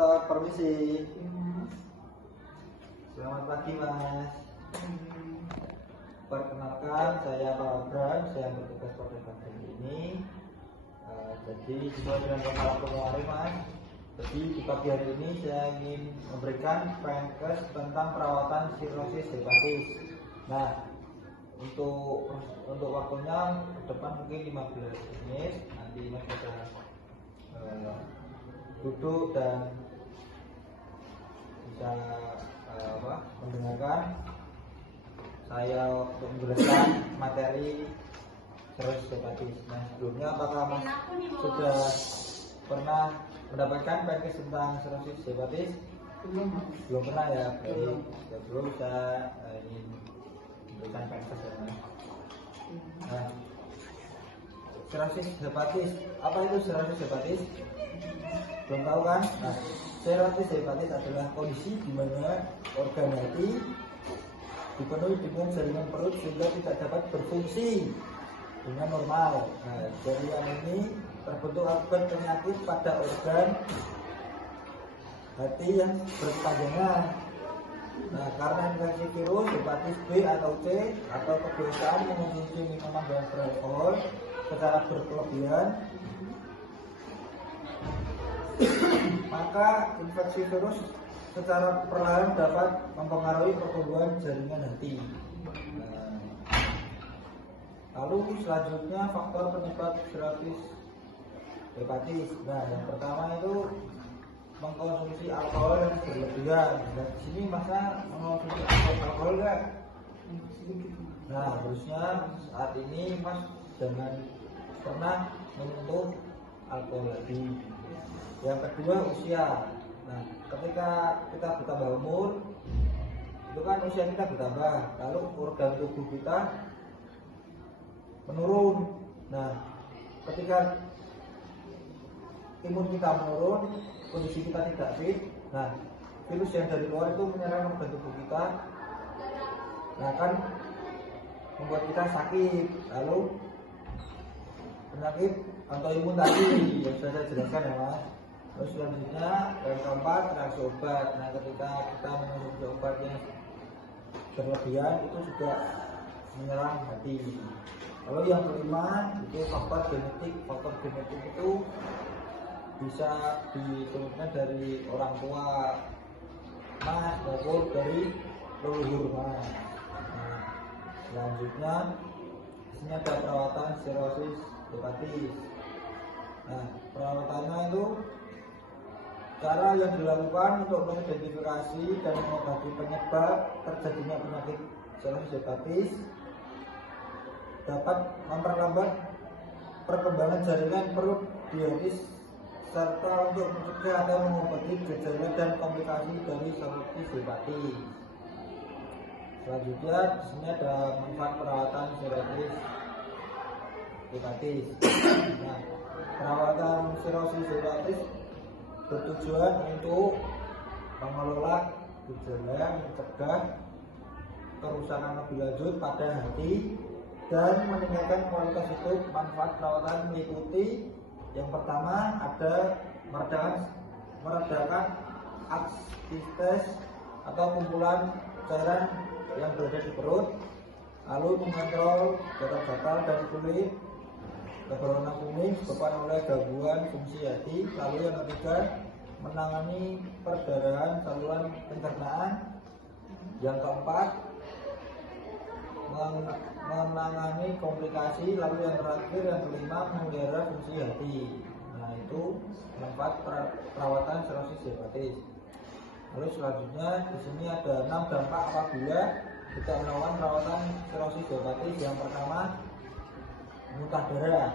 permisi. Selamat pagi Mas. Perkenalkan saya Pak Abraham, saya bertugas pada pagi ini. Jadi sesuai dengan kepala kemarin Mas. Jadi di pagi hari ini saya ingin memberikan penkes tentang perawatan sirosis hepatis. Nah, untuk waktunya ke depan mungkin 15 menit. Nanti Mas bisa duduk dan bisa mendengarkan saya untuk menjelaskan materi sirosis hepatis. Nah, sebelumnya apakah Mas sudah pernah mendapatkan penkes tentang sirosis hepatis? Belum pernah ya. Belum saya ingin memberikan penkes ya Mas. Nah, sirosis hepatis, apa itu sirosis hepatis? Belum tahu kan? Nah, sirosis hepatis adalah kondisi di mana organ hati dipenuhi dengan jaringan perut sehingga tidak dapat berfungsi dengan normal. Nah, jaringan ini terbentuk akibat penyakit pada organ hati yang berkepanjangan. Nah, karena infeksi virus hepatis B atau C atau kebiasaan mengonsumsi minuman dengan beralkohol secara berlebihan, maka infeksi virus secara perlahan dapat mempengaruhi pertumbuhan jaringan hati. Nah, lalu selanjutnya faktor penyebab sirosis hepatis. Nah, yang pertama itu mengkonsumsi alkohol yang berlebihan. Dan di sini masa mengkonsumsi alkohol enggak? Nah, harusnya saat ini Mas jangan pernah menyentuh alkohol lagi. Yang kedua, usia. Nah, ketika kita bertambah umur, itu kan usia kita bertambah, lalu organ tubuh kita menurun. Nah, ketika imun kita menurun, kondisi kita tidak fit, nah virus yang dari luar itu menyerang organ tubuh kita, nah kan membuat kita sakit. Lalu penyakit autoimun tadi yang sudah saya jelaskan ya Mas. Terus selanjutnya yang keempat, reaksi obat. Nah, ketika kita mengonsumsi obat yang berlebihan itu juga menyerang hati. Lalu yang kelima itu faktor genetik. Faktor genetik itu bisa diturunkan dari orang tua Mas maupun dari leluhur Mas. Nah, selanjutnya disini ada perawatan sirosis hepatis. Nah, perawatannya itu cara yang dilakukan untuk mengidentifikasi dan mengobati penyebab terjadinya penyakit sirosis hepatis dapat memperlambat perkembangan jaringan perut di hati serta untuk mencegah atau mengobati gejala dan komplikasi dari sirosis hepatis. Selanjutnya di sini ada manfaat perawatan sirosis hepatis. Nah, perawatan sirosis hepatis bertujuan untuk mengelola gejala, mencegah kerusakan lebih lanjut pada hati dan meningkatkan kualitas hidup. Manfaat perawatan meliputi yang pertama ada meredakan aksites atau kumpulan cairan yang berada di perut, lalu mengontrol gatal-gatal dan kulit berwarna kuning disebabkan oleh gangguan fungsi hati. Lalu yang ketiga menangani perdarahan saluran pencernaan. Yang keempat menangani komplikasi. Lalu yang terakhir yang kelima memelihara fungsi hati. Nah, itu manfaat perawatan sirosis hepatis. Lalu selanjutnya di sini ada 6 dampak apabila kita melakukan perawatan sirosis hepatis. Yang pertama, muntah darah.